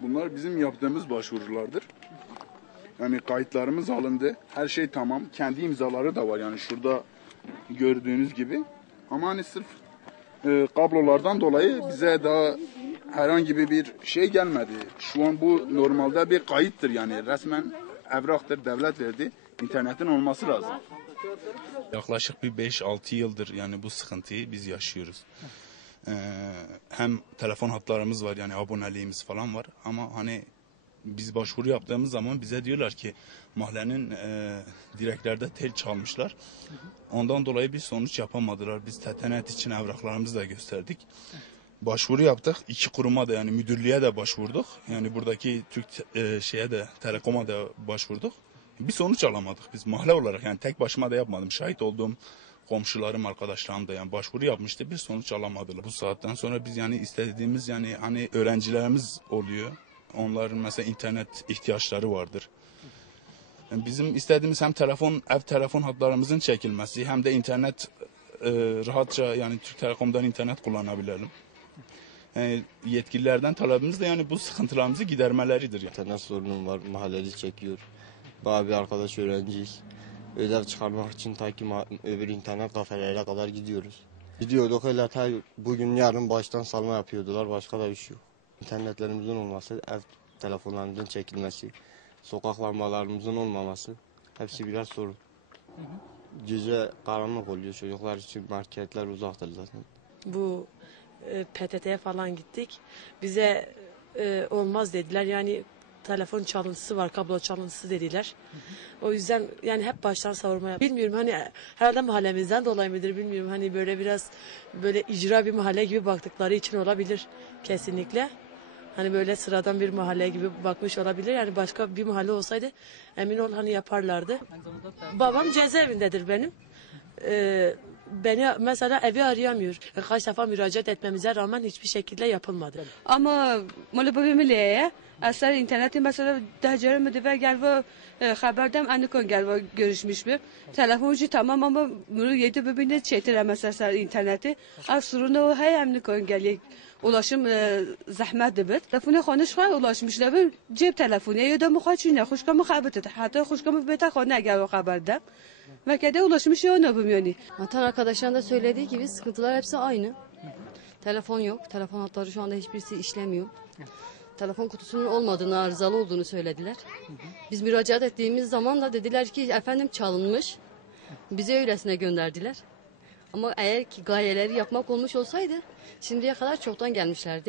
Bunlar bizim yaptığımız başvurulardır. Yani kayıtlarımız alındı. Her şey tamam. Kendi imzaları da var yani şurada gördüğünüz gibi. Ama hani sırf kablolardan dolayı bize daha herhangi bir şey gelmedi. Şu an bu normalde bir kayıttır yani resmen evraktır, devlet verdi. İnternetin olması lazım. Yaklaşık bir 5-6 yıldır yani bu sıkıntıyı biz yaşıyoruz. Hem telefon hatlarımız var yani aboneliğimiz falan var ama hani biz başvuru yaptığımız zaman bize diyorlar ki mahallenin direklerde tel çalmışlar. Ondan dolayı bir sonuç yapamadılar. Biz TETENET için evraklarımızı da gösterdik. Başvuru yaptık. 2 kuruma da yani müdürlüğe de başvurduk. Yani buradaki Türk Telekom'a da başvurduk. Bir sonuç alamadık biz mahalle olarak yani tek başıma da yapmadım. Şahit olduğum komşularım, arkadaşlarım da yani başvuru yapmıştı. Bir sonuç alamadılar. Bu saatten sonra biz yani istediğimiz yani hani öğrencilerimiz oluyor. Onların mesela internet ihtiyaçları vardır. Yani bizim istediğimiz hem ev telefon hatlarımızın çekilmesi hem de internet rahatça yani Türk Telekom'dan internet kullanabilelim. Yani yetkililerden talebimiz de yani bu sıkıntılarımızı gidermeleridir. Yani. İnternet sorunum var, mahalleli çekiyor. Bayağı bir arkadaş öğrenciyiz. Ödev çıkarmak için ta ki öbür internet kafelere kadar gidiyoruz. Gidiyorduk öyle ta bugün yarın baştan salma yapıyordular, başka da bir şey yok. İnternetlerimizin olması, ev telefonlarımızın çekilmesi, sokak lambalarımızın olmaması hepsi birer sorun. Gece karanlık oluyor, çocuklar için marketler uzaktır zaten. Bu PTT'ye falan gittik. Bize olmaz dediler. Yani telefon çalıntısı var, kablo çalıntısı dediler. O yüzden yani hep baştan savurma yap. Bilmiyorum hani herhalde mahallemizden dolayı mıdır bilmiyorum. Hani böyle biraz böyle icra bir mahalle gibi baktıkları için olabilir kesinlikle. Hani böyle sıradan bir mahalle gibi bakmış olabilir. Yani başka bir mahalle olsaydı emin ol hani yaparlardı. Babam cezaevindedir benim. Beni mesela evi arayamıyor. Kaç defa müracaat etmemize rağmen hiçbir şekilde yapılmadı. Ama malı babamı eser interneti mesela dehcere müdüver gel ve haberdem annikon gel ve görüşmüş bir. Telefoncu tamam ama bunu yedi birbirine çetir mesela interneti. Az sorunu o hay annikon gel. Ulaşım zahmet debet. Telefonu konuşmaya ulaşmışlar ve cep telefonu ya da muhaçine hoşkamı kaybetti. Hatta hoşkamı beta konu gel o haberde. Merkezde ulaşmış ya onu yani. Vatan arkadaşların da söylediği gibi sıkıntılar hepsi aynı. Telefon yok. Telefon hatları şu anda hiçbirisi işlemiyor. Telefon kutusunun olmadığını, arızalı olduğunu söylediler. Biz müracaat ettiğimiz zaman da dediler ki efendim çalınmış. Bize öylesine gönderdiler. Ama eğer ki gayeleri yapmak olmuş olsaydı şimdiye kadar çoktan gelmişlerdi.